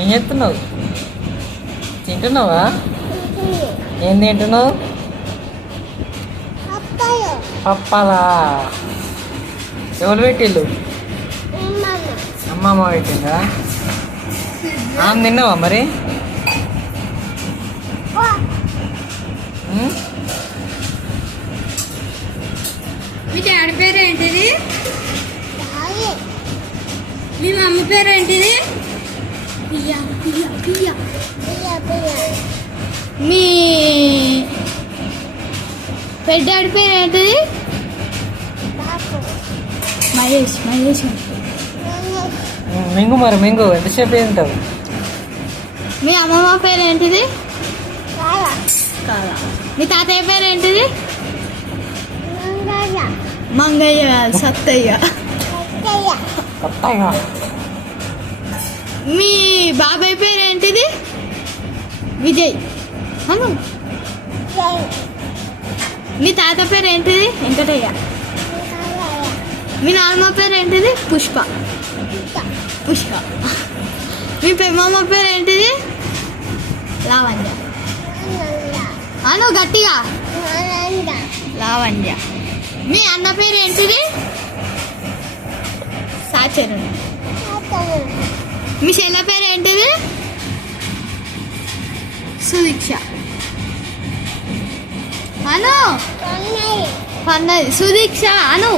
ఏం చేస్తున్నావు? తింటున్నావా? ఏం తింటున్నావు? పప్పాలా? ఎవరు పెట్టిళ్ళు? అమ్మమ్మ పెట్టిందా? తిన్నావా మరి? మీ డాడీ పేరు ఏంటిది? మీ మమ్మీ పేరు ఏంటిది? మీ పెద్దాడి పేరు ఏంటిది? మహేష్. మింగు మరి మింగు, ఎంతసేపు ఏంటావు? మీ అమ్మమ్మ పేరు ఏంటిది? కాదా. మీ తాతయ్య పేరు ఏంటిది? మంగయ్య కాదు, సత్తయ్య. మీ బాబాయ్ పేరు ఏంటిది? విజయ్. అను. మీ తాత పేరు ఏంటిది? వెంకటయ్య. మీ నాన్నమ్మ పేరు ఏంటిది? పుష్ప. మీ పెమ్మమ్మ పేరు ఏంటిది? లావణ్య. అను గట్టిగా. లావణ్య. మీ అన్న పేరు ఏంటిది? సాచరుడు. మీ చెల్ల పేరు ఏంటిది? సుదీక్ష. అను. పన్నది. సుదీక్ష అను.